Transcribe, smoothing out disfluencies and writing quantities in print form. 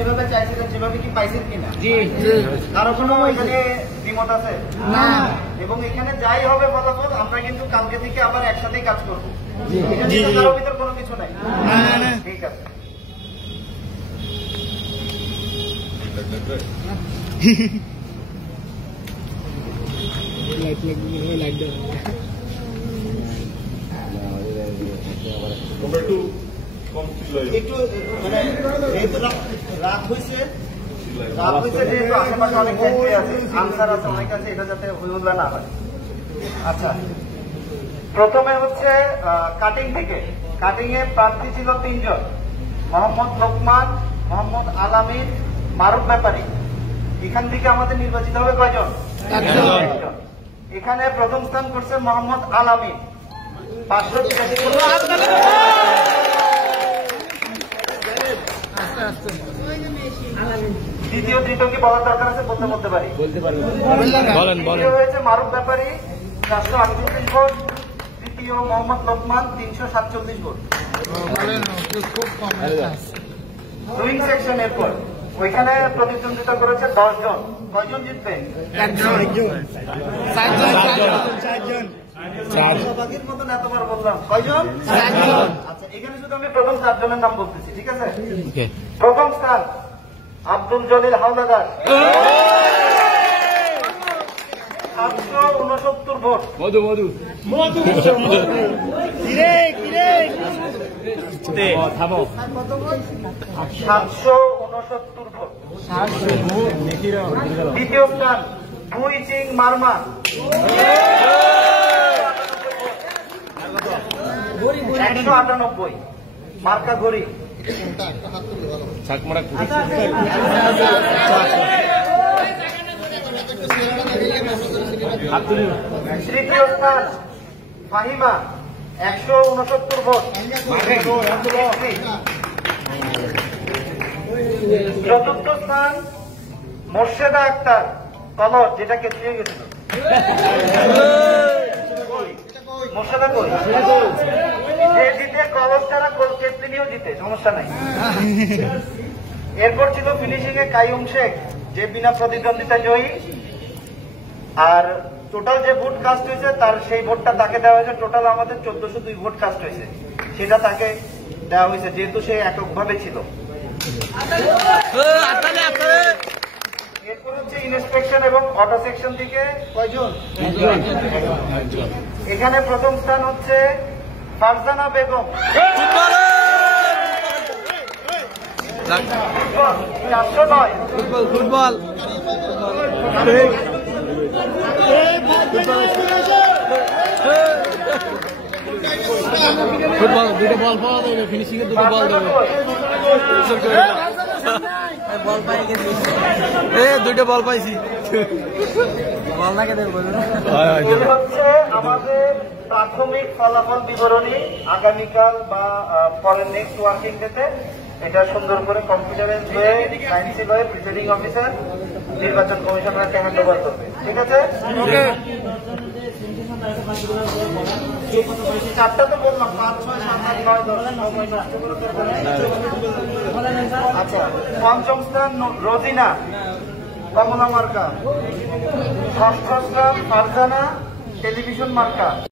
যেভাবে চাইছিলেন সেভাবে কি পাইছেন কিনা? কারো কোনো এখানে দ্বিমত আছে না? এবং এখানে যাই হবে ফলাফল আমরা কিন্তু কালকে থেকে আবার একসাথেই কাজ করবো। কারোর ভিতর কোনো কিছু নাই। ঠিক আছে। একটু রাত হয়েছে যেহেতু আশেপাশে অনেক ক্ষেত্রে আছে, আনসার আছে অনেক আছে, এটা যাতে হইহুল্লা না হয়। আচ্ছা, প্রথমে হচ্ছে কাটিং থেকে। কাটিং এ প্রার্থী ছিল 3 জন, মোহাম্মদ লোকমান, মোহাম্মদ আলামিন, মারুফ ব্যাপারী। এখান থেকে আমাদের নির্বাচিত হবে কয়জন? 1 জন। এখানে প্রথম স্থান করছে মোহাম্মদ আলামিন, 500। দ্বিতীয় তৃতীয় কি বলার দরকার আছে? বলতে পারি। দ্বিতীয় হয়েছে মারুফ ব্যাপারী, 438 ভোট। তৃতীয় Mohammad Lokman, 347 vote. Swing section এরপর ওইখানে প্রতিদ্বন্দ্বিতা করেছে 10 জন। কয়জন জিতবে? 1 জন। বাকির মতন এতবার বললাম কয়জন? 4 জন। আচ্ছা, এখানে শুধু আমি প্রথম 4 জনের নাম বলতেছি, ঠিক আছে? প্রথম স্থান আব্দুল জলিল হাওলাদার, 769 ভোট। মধু 769 ভোট। দ্বিতীয় স্থান বুই চিং মারমা, 198 মার্কা ঘড়ি। তৃতীয় স্থান ফাহিমা, 169 ভোট। চতুর্থ স্থান মোর্শেদা আক্তার, কলর, যেটা কেটে গেছিল। মোর্শেদা কই? যে জিতে কলর ছাড়া কেটলিনিও জিতে, সমস্যা নাই। এরপর ছিল ফিনিশিং এ কাইয়ুম শেখ, যে বিনা প্রতিদ্বন্দ্বিতা জয়ী। আর টোটাল যে ভোট কাস্ট হয়েছে তার সেই ভোটটা তাকে দেওয়া হয়েছে। টোটাল আমাদের 1402 ভোট কাস্ট হয়েছে, সেটা তাকে দেওয়া হয়েছে যেহেতু সে এককভাবে ছিল। এরপর হচ্ছে ইন্সপেকশন এবং অটো সেকশন থেকে কয়জন? এখানে প্রথম স্থান হচ্ছে ফারজানা বেগম, 409। ফুটবল দুটো বল পাওয়া যাবে, ফিনিশিং এর দুটো বল দেবে। দুটো বল পাইছি, বল না কেটে হচ্ছে আমাদের প্রাথমিক ফলাফল বিবরণী। আগামীকাল বা পরের নেক্সট ওয়ার্কিং ডেতে এটা সুন্দর করে কম্পিউটারে সায়েন্সি লয়ে প্রিসাইডিং অফিসার নির্বাচন কমিশনারকে হ্যান্ড ওভার করবে, ঠিক আছে? 4টা তো বললাম, 5, 6, 7, 8, 9, 10 সময় নষ্ট করে। আচ্ছা, পঞ্চম স্থান রোজিনা, কমলা মার্কা। ষষ্ঠ স্থান ফারজানা, টেলিভিশন মার্কা।